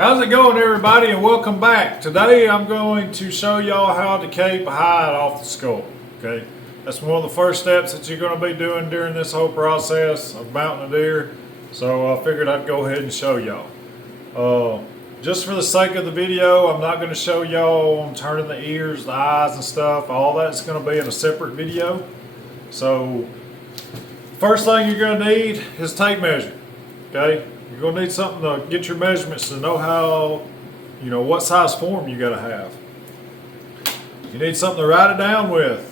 How's it going, everybody, and welcome back. Today I'm going to show y'all how to cape a hide off the skull. Okay, that's one of the first steps that you're going to be doing during this whole process of mounting a deer. So I figured I'd go ahead and show y'all. Just for the sake of the video, I'm not going to show y'all on turning the ears, the eyes, and stuff. All that's going to be in a separate video. So first thing you're going to need is tape measure. Okay. You're going to need something to get your measurements to know how, what size form you got to have. You need something to write it down with.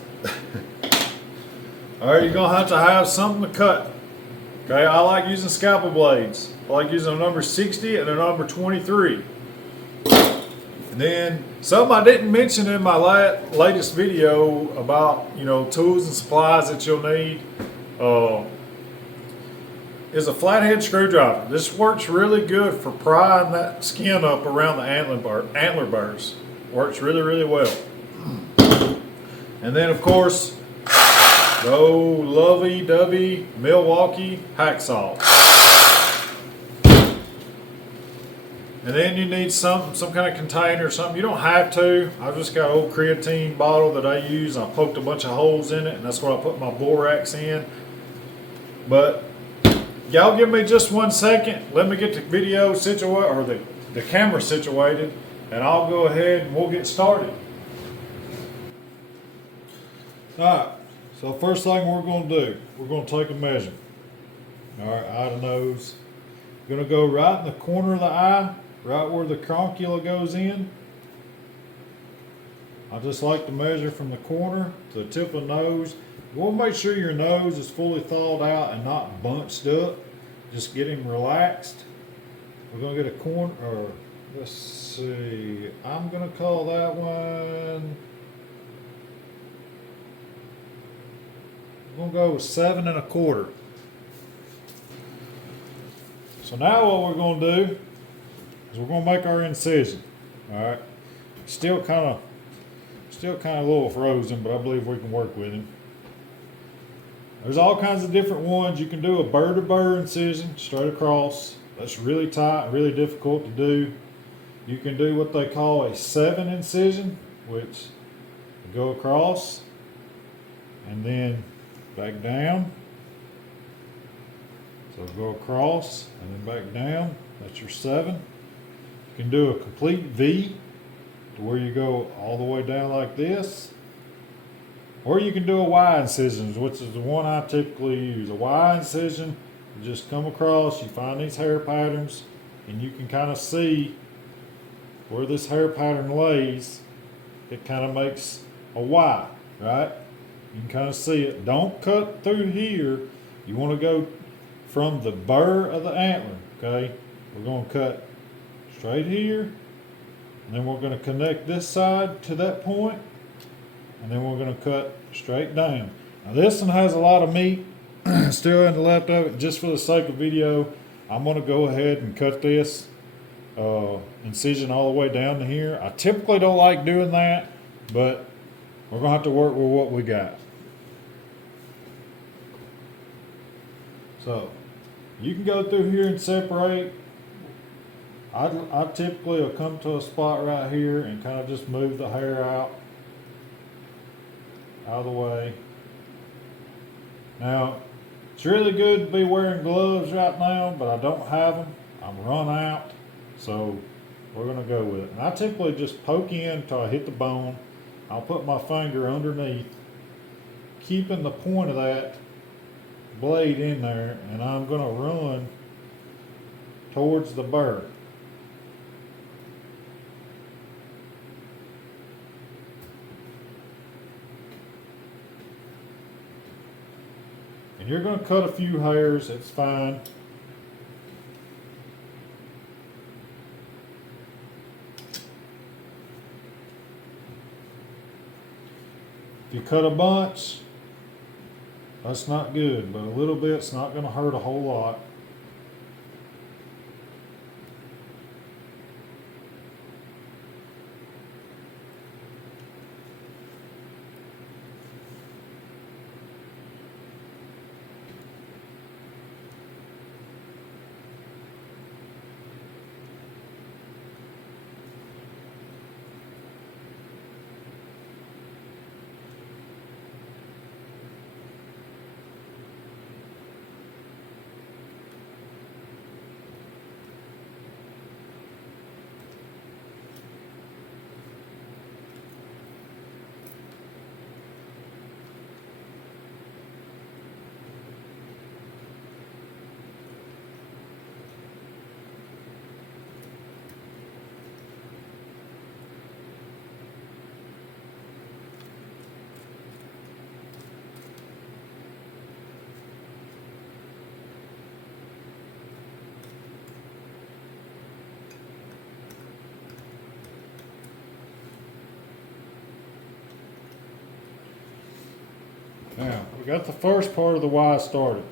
Alright, you're going to have something to cut. Okay, I like using scalpel blades. I like using a number 60 and a number 23. And then something I didn't mention in my latest video about, tools and supplies that you'll need. Is a flathead screwdriver. This works really good for prying that skin up around the antler burrs. Works really, really well. And then, of course, the old lovey-dovey Milwaukee hacksaw. And then you need some kind of container or something. You don't have to. I've just got an old creatine bottle that I use. I poked a bunch of holes in it, and that's what I put my borax in. But y'all give me just 1 second. Let me get the video situated, or the camera situated, and I'll go ahead and we'll get started. Alright, so first thing we're going to do, we're going to take a measurement. Alright, eye to nose. We're going to go right in the corner of the eye, right where the croncula goes in. I just like to measure from the corner to the tip of the nose. You want to make sure your nose is fully thawed out and not bunched up. Just get him relaxed. We're going to get a corner, or let's see, I'm going to call that one, I'm going to go with 7 1/4. So now what we're going to do is we're going to make our incision. Alright, still kind of a little frozen, but I believe we can work with him. There's all kinds of different ones. You can do a burr-to-burr incision straight across. That's really tight, really difficult to do. You can do what they call a 7 incision, which you go across and then back down. So go across and then back down. That's your 7. You can do a complete V to where you go all the way down like this. Or you can do a Y incision, which is the one I typically use. A Y incision, you just come across, you find these hair patterns, and you can kind of see where this hair pattern lays. It kind of makes a Y, right? You can kind of see it. Don't cut through here. You want to go from the burr of the antler, okay? We're going to cut straight here, and then we're going to connect this side to that point. And then we're going to cut straight down. Now this one has a lot of meat still in the left of it. Just for the sake of video, I'm going to go ahead and cut this incision all the way down to here. I typically don't like doing that, but we're going to have to work with what we got. So you can go through here and separate. I typically will come to a spot right here and kind of just move the hair out of the way. Now, it's really good to be wearing gloves right now, but I don't have them. I'm run out, so we're going to go with it. And I typically just poke in until I hit the bone. I'll put my finger underneath, keeping the point of that blade in there, and I'm going to run towards the burr. You're going to cut a few hairs, it's fine. If you cut a bunch, that's not good, but a little bit's not going to hurt a whole lot. got the first part of the Y started.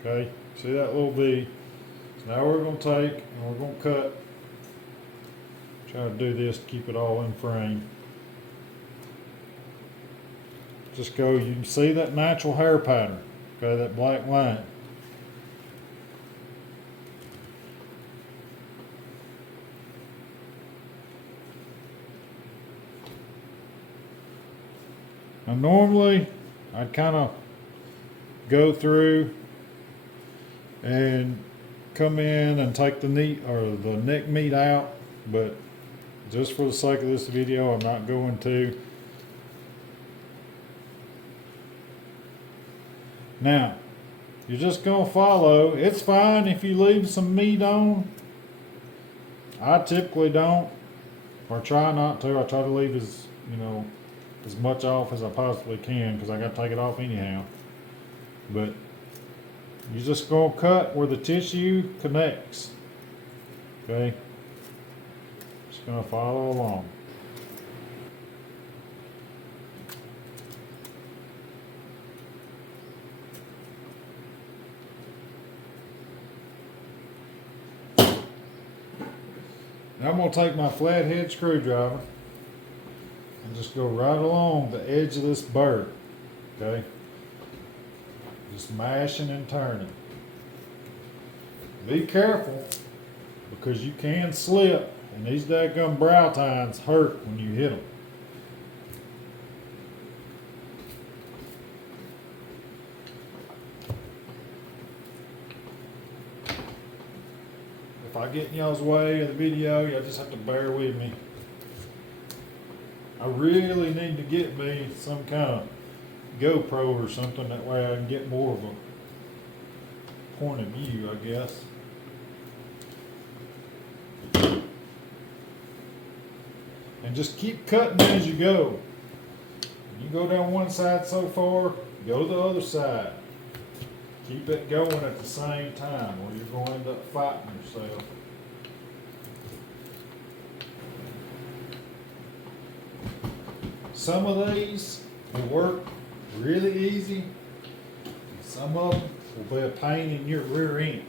Okay, see that little V? So now we're going to take and we're going to cut. Try to do this to keep it all in frame. Just go, you can see that natural hair pattern, okay, that black line. Now normally I'd kind of go through and come in and take the neck meat out, but just for the sake of this video I'm not going to. Now you're just going to follow. It's fine if you leave some meat on. I typically don't, or try not to. I try to leave as much off as I possibly can because I got to take it off anyhow. But you're just going to cut where the tissue connects. Okay? Just going to follow along. Now I'm going to take my flathead screwdriver and just go right along the edge of this bird, okay? Just mashing and turning. Be careful because you can slip and these dadgum brow tines hurt when you hit them. If I get in y'all's way of the video, y'all just have to bear with me. I really need to get me some kind of GoPro or something, that way I can get more of a point of view, I guess. And just keep cutting as you go. You go down one side so far, go to the other side. Keep it going at the same time or you're going to end up fighting yourself. Some of these will work really easy. Some of them will be a pain in your rear end.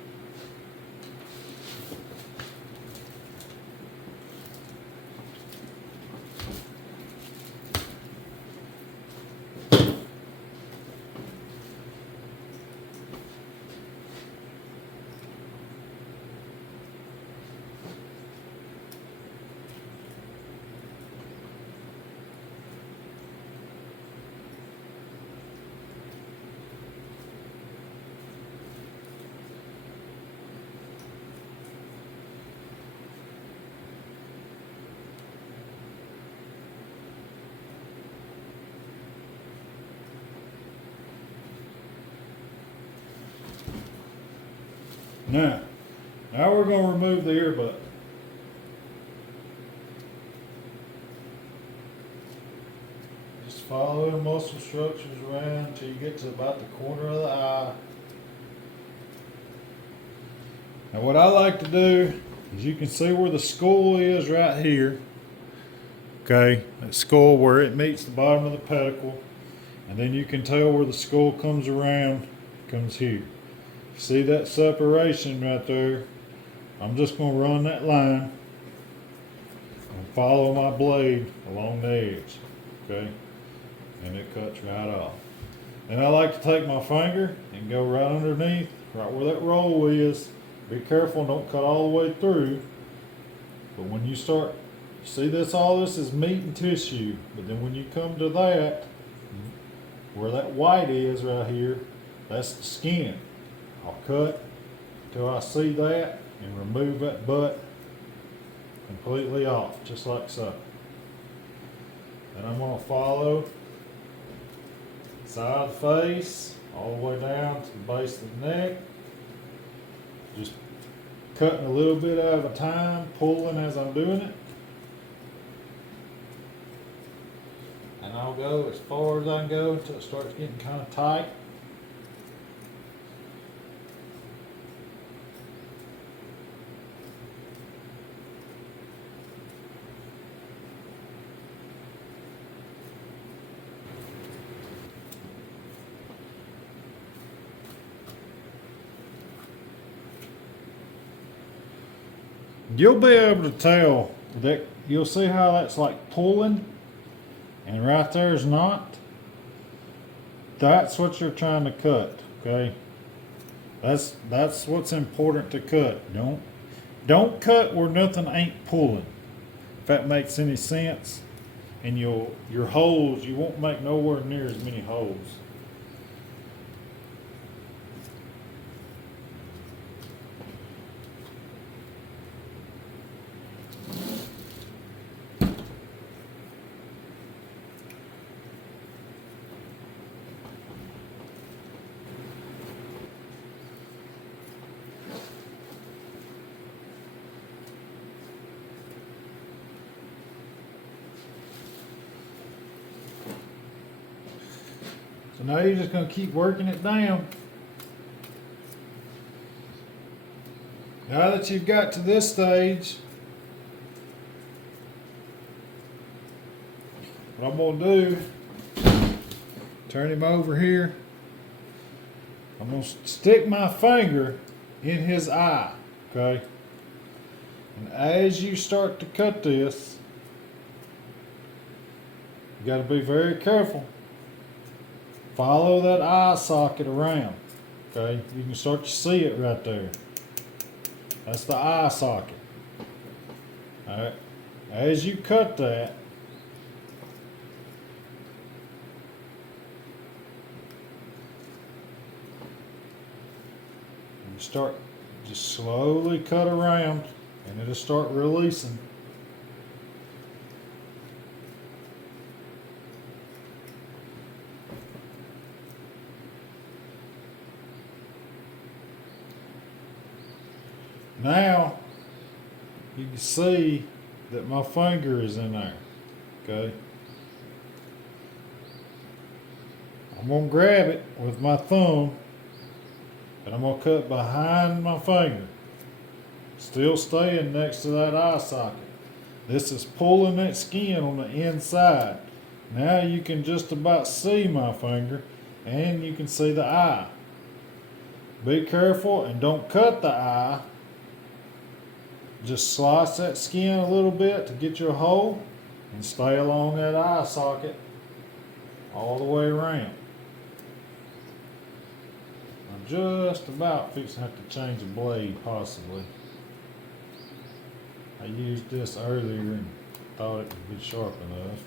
Now we're going to remove the ear button. Just follow the muscle structures around until you get to about the corner of the eye. Now what I like to do is, you can see where the skull is right here. Okay, that skull where it meets the bottom of the pedicle. And then you can tell where the skull comes around, comes here. See that separation right there? I'm just going to run that line and follow my blade along the edge, okay? And it cuts right off. And I like to take my finger and go right underneath, right where that roll is. Be careful, don't cut all the way through. But when you start, see this, all this is meat and tissue. But then when you come to that, where that white is right here, that's the skin. I'll cut until I see that and remove that butt completely off, just like so. Then I'm going to follow side of the face all the way down to the base of the neck. Just cutting a little bit at a time, pulling as I'm doing it. And I'll go as far as I can go until it starts getting kind of tight. you'll be able to tell that. You'll see how that's like pulling, and right there is not. That's what you're trying to cut, okay? That's what's important to cut. Don't cut where nothing ain't pulling. If that makes any sense. And your holes, you won't make nowhere near as many holes. So now you're just going to keep working it down. Now that you've got to this stage, what I'm going to do, turn him over here. I'm going to stick my finger in his eye, okay? And as you start to cut this, you got to be very careful. Follow that eye socket around, okay? You can start to see it right there. That's the eye socket. All right. As you cut that, you start just slowly cut around, and it'll start releasing. Now, you can see that my finger is in there, okay? I'm going to grab it with my thumb, and I'm going to cut behind my finger, still staying next to that eye socket. This is pulling that skin on the inside. Now you can just about see my finger, and you can see the eye. Be careful and don't cut the eye. Just slice that skin a little bit to get your hole and stay along that eye socket all the way around. I'm just about fixing to have to change the blade possibly. I used this earlier and thought it would be sharp enough.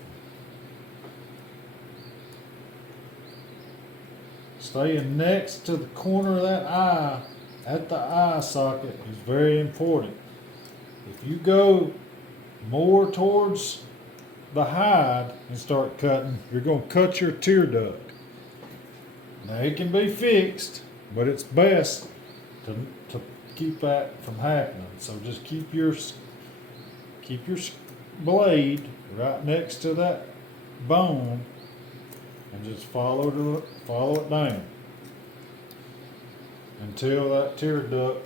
Staying next to the corner of that eye at the eye socket is very important. If you go more towards the hide and start cutting, you're going to cut your tear duct. Now it can be fixed, but it's best to keep that from happening. So just keep your blade right next to that bone and just follow it down until that tear duct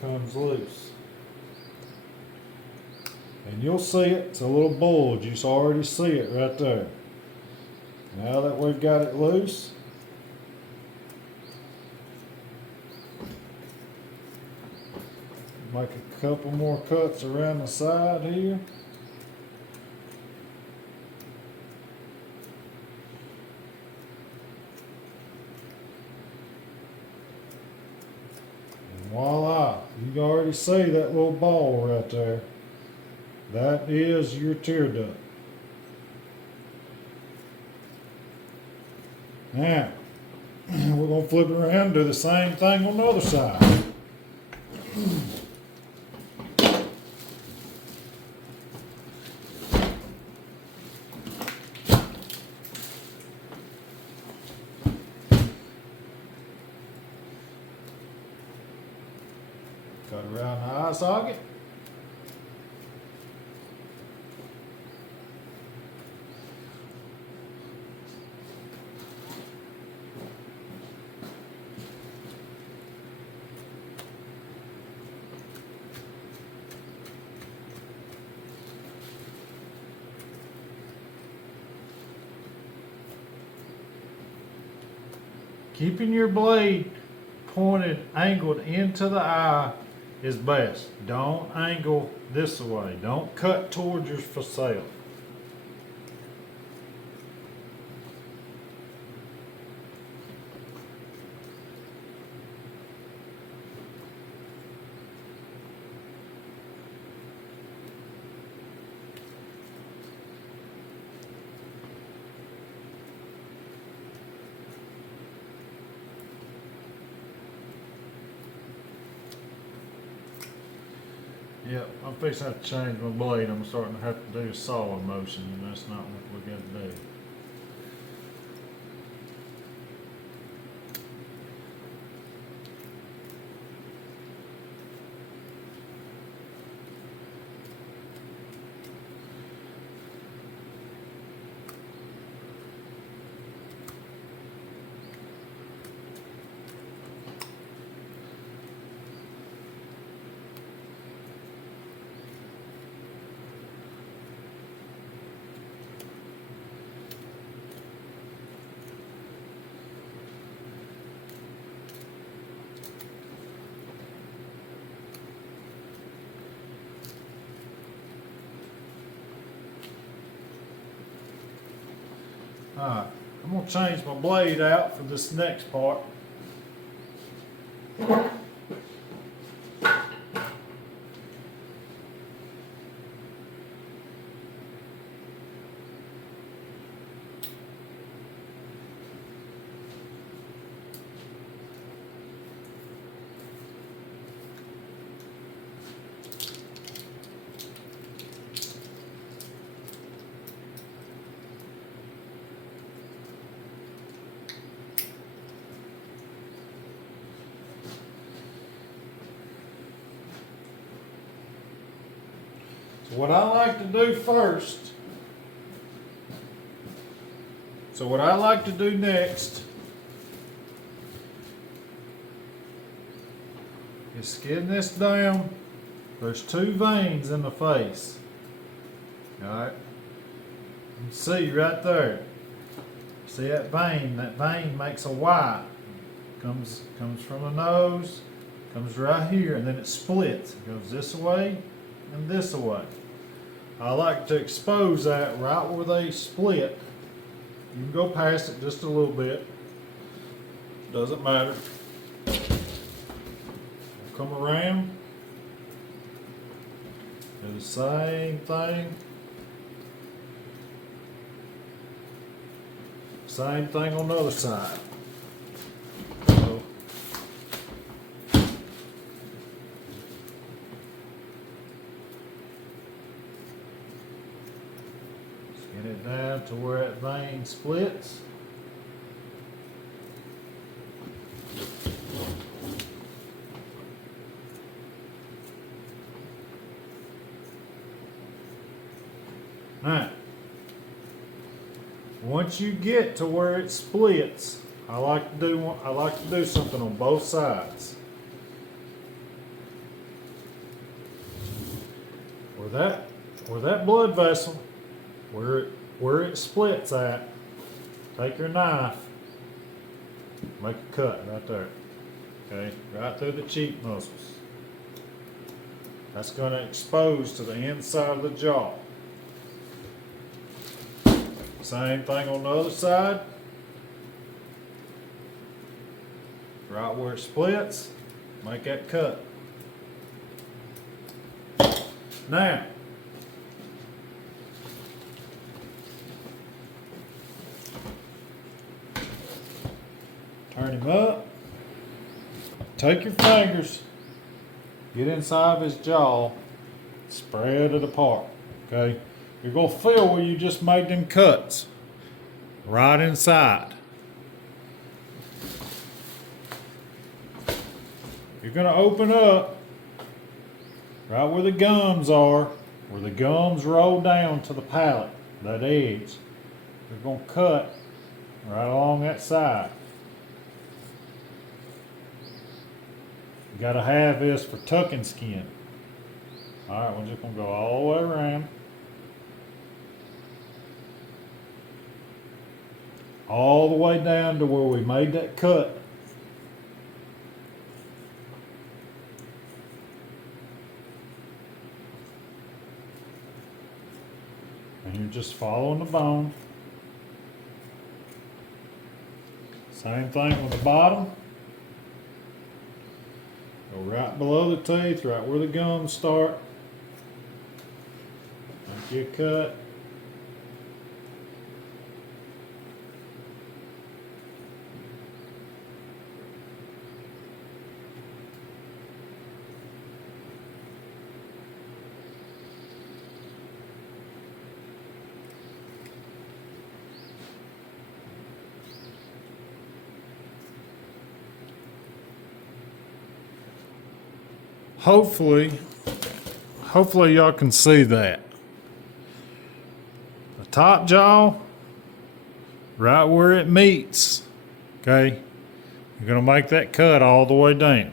comes loose. And you'll see it, it's a little bulge, you already see it right there. Now that we've got it loose, make a couple more cuts around the side here. And voila, you can already see that little ball right there. That is your tear duct. Now, we're going to flip it around and do the same thing on the other side. Cut around the eye socket. Keeping your blade pointed, angled into the eye is best. Don't angle this way. Don't cut towards your facade. Yep, I'm fixing to have to change my blade. I'm starting to have to do a sawing motion, and that's not what we're going to do. Alright, I'm going to change my blade out for this next part. What I like to do first, what I like to do next is skin this down. There's two veins in the face. Alright, you can see right there. See that vein? That vein makes a Y. Comes from the nose, comes right here, and then it splits. It goes this way and this way. I like to expose that right where they split. You can go past it just a little bit. Doesn't matter. Come around. Do the same thing. Same thing on the other side. So, get it down to where that vein splits. Now, once you get to where it splits, I like to do something on both sides. Where that blood vessel, where it splits at, take your knife, make a cut right there. Okay, right through the cheek muscles. That's going to expose to the inside of the jaw. Same thing on the other side. Right where it splits, make that cut. Now, turn him up. Take your fingers, get inside of his jaw, spread it apart. Okay? You're going to feel where you just made them cuts. Right inside. You're going to open up right where the gums are, where the gums roll down to the palate, that edge. You're going to cut right along that side. You got to have this for tucking skin. Alright, we're just going to go all the way around. All the way down to where we made that cut. just following the bone. Same thing with the bottom. Go right below the teeth, right where the gums start. Make you a cut. Hopefully y'all can see that. The top jaw, right where it meets, okay? You're gonna make that cut all the way down.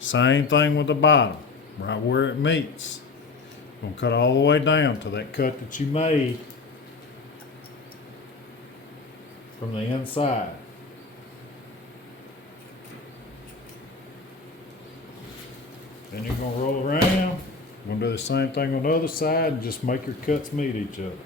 Same thing with the bottom, right where it meets. You're gonna cut all the way down to that cut that you made from the inside. Then you're gonna roll around. You're gonna do the same thing on the other side and just make your cuts meet each other.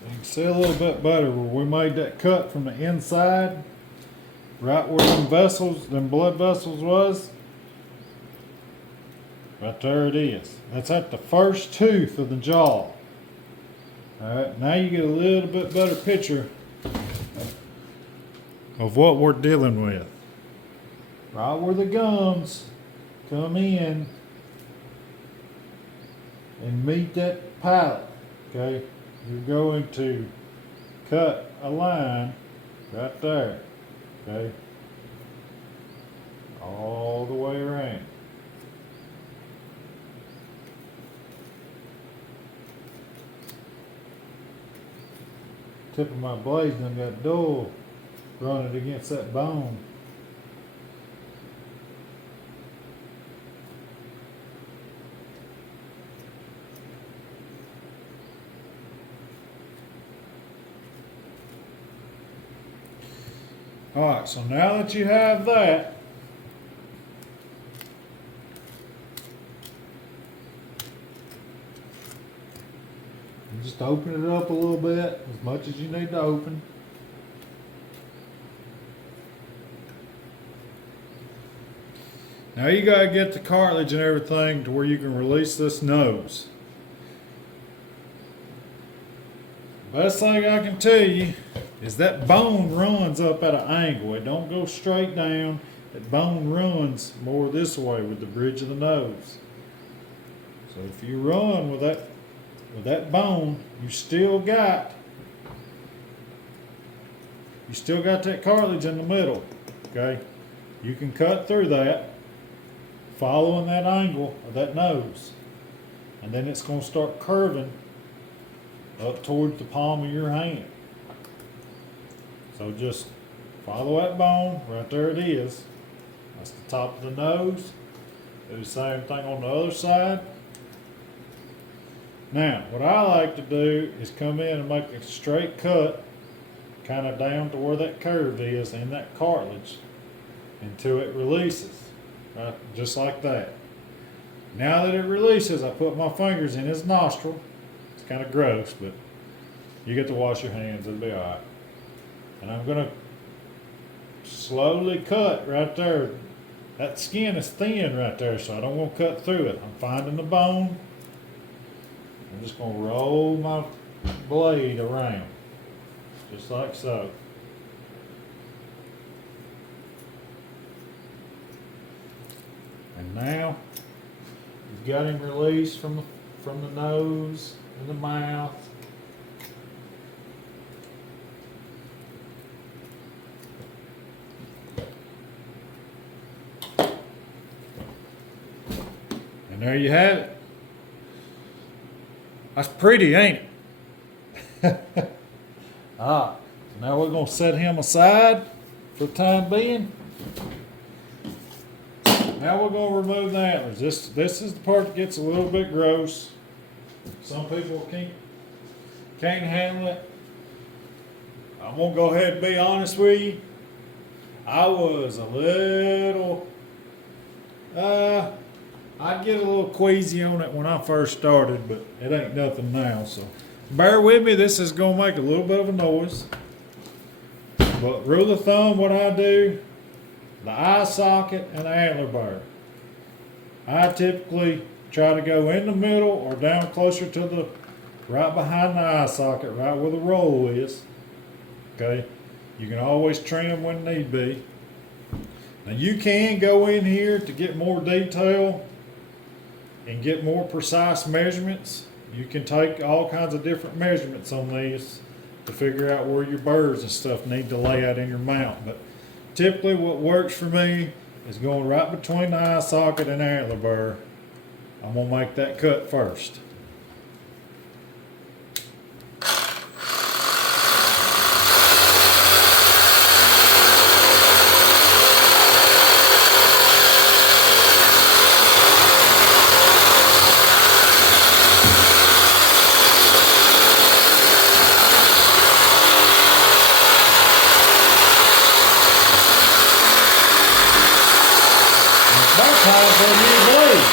You can see a little bit better where we made that cut from the inside, right where them blood vessels was. Right there it is. That's at the first tooth of the jaw. Alright, now you get a little bit better picture of what we're dealing with. Right where the gums come in and meet that palate, okay? You're going to cut a line right there, okay? All the way around. Tip of my blade done got dull running against that bone. Alright, so now that you have that, you just open it up a little bit, as much as you need to open. Now you gotta get the cartilage and everything to where you can release this nose. Best thing I can tell you is that bone runs up at an angle. It don't go straight down. That bone runs more this way with the bridge of the nose. So if you run with that bone, you still got that cartilage in the middle. Okay? You can cut through that, following that angle of that nose. And then it's going to start curving up towards the palm of your hand. So just follow that bone, right there it is. That's the top of the nose. Do the same thing on the other side. Now, what I like to do is come in and make a straight cut, kind of down to where that curve is in that cartilage until it releases, right? Just like that. Now that it releases, I put my fingers in his nostril. It's kind of gross, but you get to wash your hands, it'll be all right. And I'm gonna slowly cut right there. That skin is thin right there, so I don't want to cut through it. I'm finding the bone. I'm just gonna roll my blade around, just like so. And now you've got him released from the nose and the mouth. And there you have it. That's pretty, ain't it? Now we're gonna set him aside for the time being. Now we're gonna remove the antlers. This is the part that gets a little bit gross. Some people can't handle it. I'm gonna go ahead and be honest with you. I was a little, I'd get a little queasy on it when I first started, but it ain't nothing now, so bear with me. This is gonna make a little bit of a noise. But rule of thumb, what I do, the eye socket and the antler bar. I typically try to go in the middle or down closer to the, right behind the eye socket, right where the roll is. Okay, you can always trim when need be. Now you can go in here to get more detail and get more precise measurements. You can take all kinds of different measurements on these to figure out where your burrs and stuff need to lay out in your mount. But typically what works for me is going right between the eye socket and antler burr. I'm gonna make that cut first. It's about time for a new blade.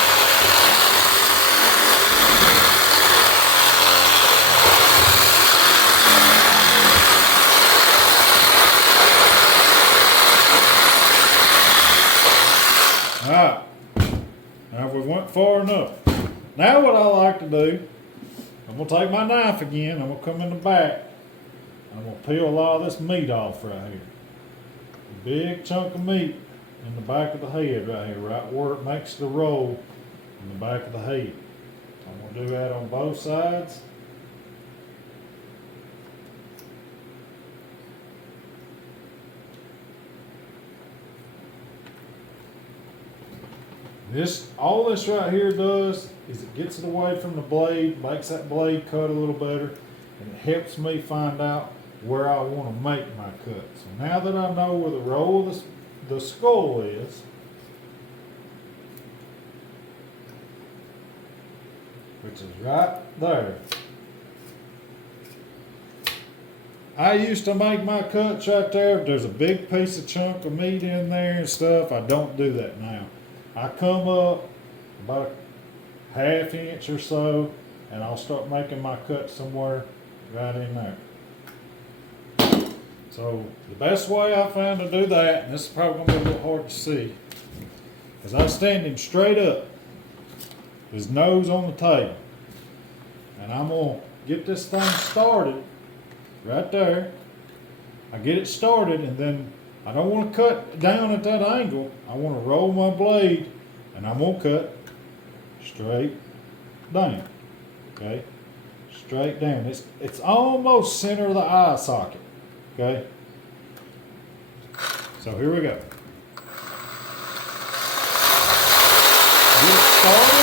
Alright, now we went far enough. Now what I like to do, I'm going to take my knife again, I'm going to come in the back, I'm going to peel a lot of this meat off right here. A big chunk of meat in the back of the head right here, right where it makes the roll in the back of the head. I'm going to do that on both sides. All this right here does is it gets it away from the blade, makes that blade cut a little better, and it helps me find out where I want to make my cut. So now that I know where the roll of the skull is, which is right there. I used to make my cuts right there. If there's a big piece of chunk of meat in there and stuff, I don't do that now. I come up about a ½ inch or so, and I'll start making my cut somewhere right in there. So the best way I found to do that, and this is probably going to be a little hard to see, is I stand him straight up, his nose on the table, and I'm going to get this thing started right there. I get it started, and then I don't want to cut down at that angle. I want to roll my blade, and I'm going to cut straight down. Okay, straight down. It's almost center of the eye socket. Okay, so here we go. Get it started.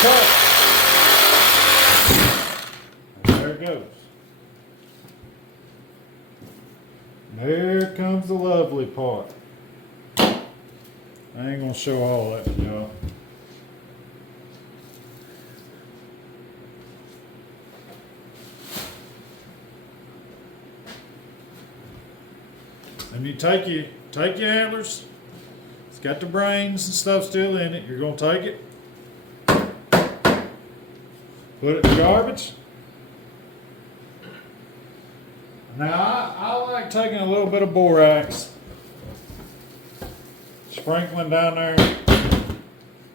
Cut. And there it goes. There comes the lovely part. I ain't gonna show all that to y'all. when you take your antlers, it's got the brains and stuff still in it. You're gonna take it, put it in the garbage. Now I like taking a little bit of borax, sprinkling down there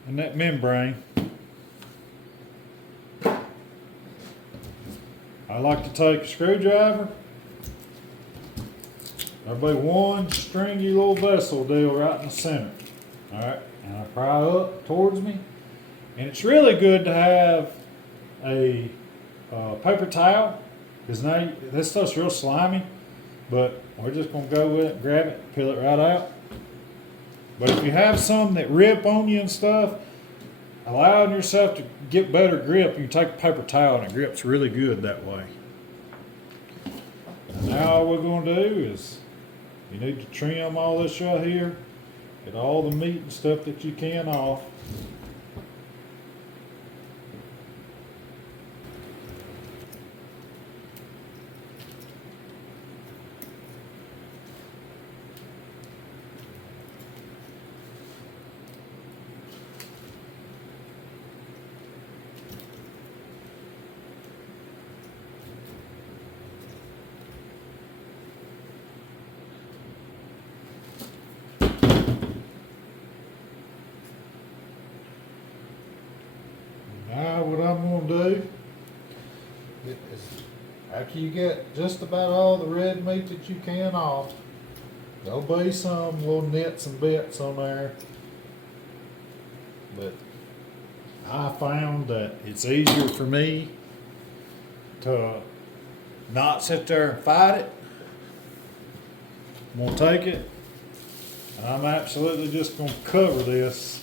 in that membrane. I like to take a screwdriver. There'll be one stringy little vessel deal right in the center. Alright, and I pry up towards me. And it's really good to have a paper towel, because now this stuff's real slimy, but we're just going to go with it, grab it, peel it right out. But if you have some that rip on you and stuff, allowing yourself to get better grip, you can take a paper towel and it grips really good that way. And now all we're going to do is, you need to trim all this right here, get all the meat and stuff that you can off. Now what I'm going to do is, after you get just about all the red meat that you can off, there'll be some little nits and bits on there, but I found that it's easier for me to not sit there and fight it. I'm going to take it, and I'm absolutely just going to cover this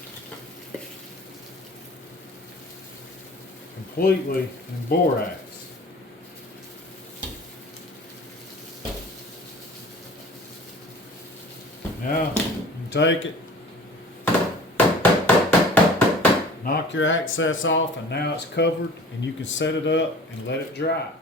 completely in borax. Now you can take it, knock your access off, and now it's covered, and you can set it up and let it dry.